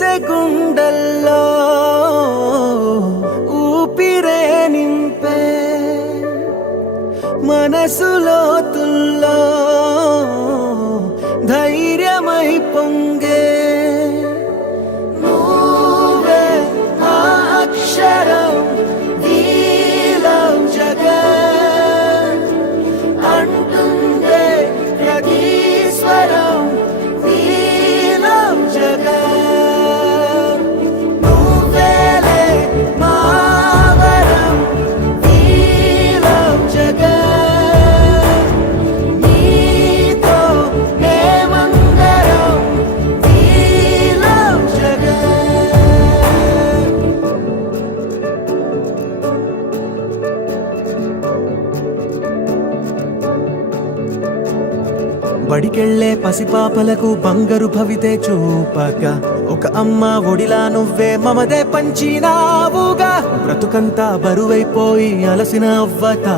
మెరిసే గుండెల్లో ఊపిరే నింపే మనసులో తుల్లో ధైర్యమై పొంగే నువ్వే ఆ అక్షరం వీలం జగన్ అంటుందే ప్రతి స్వరం వీలం జగన్ నువ్వేలే మా వరం వీలం జగన్ నీతో మేమందరం వీలం జగన్. బడికెళ్లే పసిపాపలకు బంగారు భవితే చూపక ఒక అమ్మ ఒడిలా నువ్వే మమదే పంచినావుగా బ్రతుకంతా బరువైపోయి అలసిన అవ్వతా